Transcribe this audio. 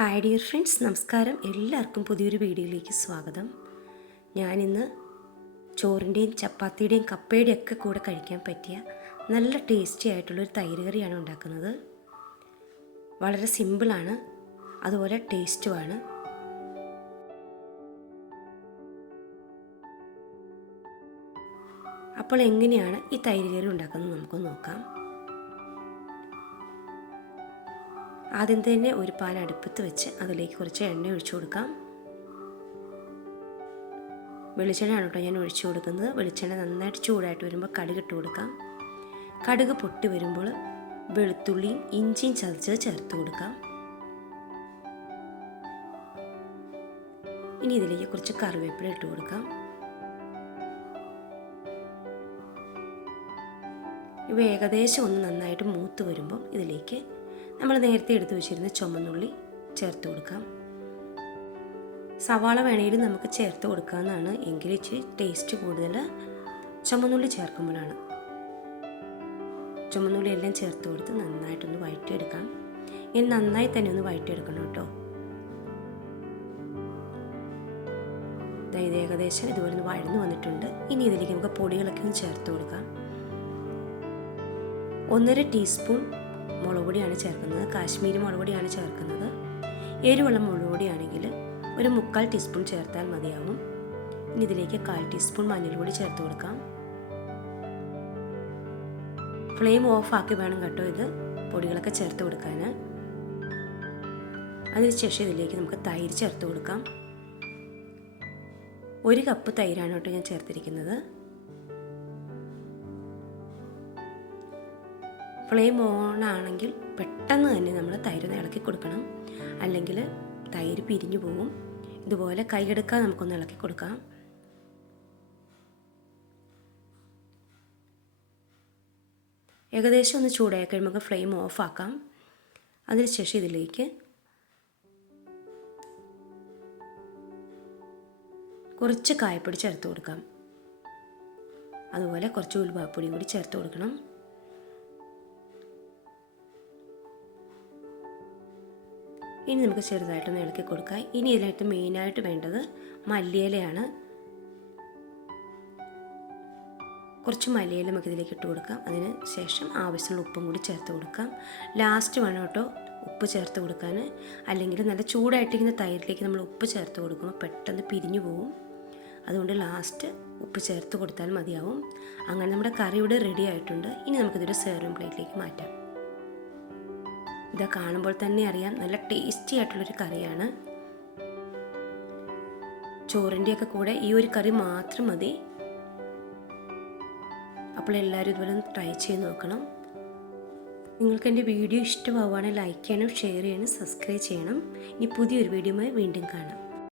Hi dear friends, നമസ്കാരം. എല്ലാവർക്കും പുതിയൊരു വീഡിയോയിലേക്ക് സ്വാഗതം. ഞാനിന്ന് ചോറിൻ്റെയും ചപ്പാത്തിയുടെയും കപ്പയുടെയും ഒക്കെ കൂടെ കഴിക്കാൻ പറ്റിയ നല്ല ടേസ്റ്റി ആയിട്ടുള്ളൊരു തൈര് കറിയാണ് ഉണ്ടാക്കുന്നത്. വളരെ സിമ്പിളാണ്, അതുപോലെ ടേസ്റ്റുമാണ്. അപ്പോൾ എങ്ങനെയാണ് ഈ തൈര് കറി ഉണ്ടാക്കുന്നത് നമുക്ക് നോക്കാം. ആദ്യം തന്നെ ഒരു പാൻ അടുപ്പത്ത് വെച്ച് അതിലേക്ക് കുറച്ച് എണ്ണ ഒഴിച്ചു കൊടുക്കാം. വെളിച്ചെണ്ണയാണ് കേട്ടോ ഞാൻ ഒഴിച്ചു കൊടുക്കുന്നത്. വെളിച്ചെണ്ണ നന്നായിട്ട് ചൂടായിട്ട് വരുമ്പോൾ കടുക് ഇട്ട് കൊടുക്കാം. കടുക് പൊട്ടി വരുമ്പോൾ വെളുത്തുള്ളിയും ഇഞ്ചിയും ചതച്ചത് ചേർത്ത് കൊടുക്കാം. ഇനി ഇതിലേക്ക് കുറച്ച് കറിവേപ്പില ഇട്ട് കൊടുക്കാം. ഇവ ഏകദേശം ഒന്ന് നന്നായിട്ട് മൂത്ത് വരുമ്പം ഇതിലേക്ക് നമ്മൾ നേരത്തെ എടുത്തു വെച്ചിരുന്ന ചുമന്നുള്ളി ചേർത്ത് കൊടുക്കാം. സവാള വേണമെങ്കിൽ നമുക്ക് ചേർത്ത് കൊടുക്കാവുന്നതാണ്, എങ്കിൽ ഇച്ചിരി ടേസ്റ്റ് കൂടുതൽ ചുമന്നുള്ളി ചേർക്കുമ്പോഴാണ്. ചുമന്നുള്ളി എല്ലാം ചേർത്ത് കൊടുത്ത് നന്നായിട്ടൊന്ന് വഴറ്റിയെടുക്കാം. ഇനി നന്നായി തന്നെ ഒന്ന് വഴറ്റിയെടുക്കണം കേട്ടോ. ഇത് ഏകദേശം ഇതുപോലെ ഒന്ന് വഴന്നു വന്നിട്ടുണ്ട്. ഇനി ഇതിലേക്ക് നമുക്ക് പൊടികളൊക്കെ ഒന്ന് ചേർത്ത് കൊടുക്കാം. 1.5 ടീസ്പൂൺ മുളക് പൊടിയാണ് ചേർക്കുന്നത്. കാശ്മീരി മുളക് പൊടിയാണ് ചേർക്കുന്നത്. എരിവുള്ള മുളക് പൊടിയാണെങ്കിൽ ഒരു 3/4 ടീസ്പൂൺ ചേർത്താൽ മതിയാവും. ഇനി ഇതിലേക്ക് 1/4 ടീസ്പൂൺ മഞ്ഞൾപ്പൊടി ചേർത്ത് കൊടുക്കാം. ഫ്ലെയിം ഓഫാക്കി വേണം കേട്ടോ ഇത് പൊടികളൊക്കെ ചേർത്ത് കൊടുക്കാൻ. അതിനുശേഷം ഇതിലേക്ക് നമുക്ക് തൈര് ചേർത്ത് കൊടുക്കാം. 1 കപ്പ് തൈരാണ് കേട്ടോ ഞാൻ ചേർത്തിരിക്കുന്നത്. ഫ്ലെയിം ഓൺ ആണെങ്കിൽ പെട്ടെന്ന് തന്നെ നമ്മൾ തൈര് ഇളക്കി കൊടുക്കണം, അല്ലെങ്കിൽ തൈര് പിരിഞ്ഞു പോകും. ഇതുപോലെ കൈയെടുക്കാതെ നമുക്കൊന്ന് ഇളക്കി കൊടുക്കാം. ഏകദേശം ഒന്ന് ചൂടായി കഴിയുമ്പോൾ ഫ്ലെയിം ഓഫ് ആക്കാം. അതിനുശേഷം ഇതിലേക്ക് കുറച്ച് കായപ്പൊടി ചേർത്ത് കൊടുക്കാം. അതുപോലെ കുറച്ച് ഉലുവാപ്പൊടിയും കൂടി ചേർത്ത് കൊടുക്കണം. ഇനി നമുക്ക് ചെറുതായിട്ടൊന്ന് ഇളക്കി കൊടുക്കാം. ഇനി ഇതിനകത്ത് മെയിനായിട്ട് വേണ്ടത് മല്ലിയിലയാണ്. കുറച്ച് മല്ലിയില നമുക്ക് ഇതിലേക്ക് ഇട്ട് കൊടുക്കാം. അതിന് ശേഷം ആവശ്യമുള്ള ഉപ്പും കൂടി ചേർത്ത് കൊടുക്കാം. ലാസ്റ്റ് വേണം കേട്ടോ ഉപ്പ് ചേർത്ത് കൊടുക്കാൻ, അല്ലെങ്കിൽ നല്ല ചൂടായിട്ടിരിക്കുന്ന തൈരിലേക്ക് നമ്മൾ ഉപ്പ് ചേർത്ത് കൊടുക്കുമ്പോൾ പെട്ടെന്ന് പിരിഞ്ഞു പോകും. അതുകൊണ്ട് ലാസ്റ്റ് ഉപ്പ് ചേർത്ത് കൊടുത്താൽ മതിയാവും. അങ്ങനെ നമ്മുടെ കറി ഇവിടെ റെഡി ആയിട്ടുണ്ട്. ഇനി നമുക്കിതൊരു സെർവിങ് പ്ലേറ്റിലേക്ക് മാറ്റാം. ഇത് കാണുമ്പോൾ തന്നെ അറിയാം, നല്ല ടേസ്റ്റി ആയിട്ടുള്ളൊരു കറിയാണ്. ചോറിൻ്റെയൊക്കെ കൂടെ ഈ ഒരു കറി മാത്രം മതി. അപ്പോൾ എല്ലാവരും ഇതുപോലെ ഒന്ന് ട്രൈ ചെയ്ത് നോക്കണം. നിങ്ങൾക്ക് എൻ്റെ വീഡിയോ ഇഷ്ടമാവുകയാണെങ്കിൽ ലൈക്ക് ചെയ്യണം, ഷെയർ ചെയ്യണം, സബ്സ്ക്രൈബ് ചെയ്യണം. ഇനി പുതിയൊരു വീഡിയോയുമായി വീണ്ടും കാണാം.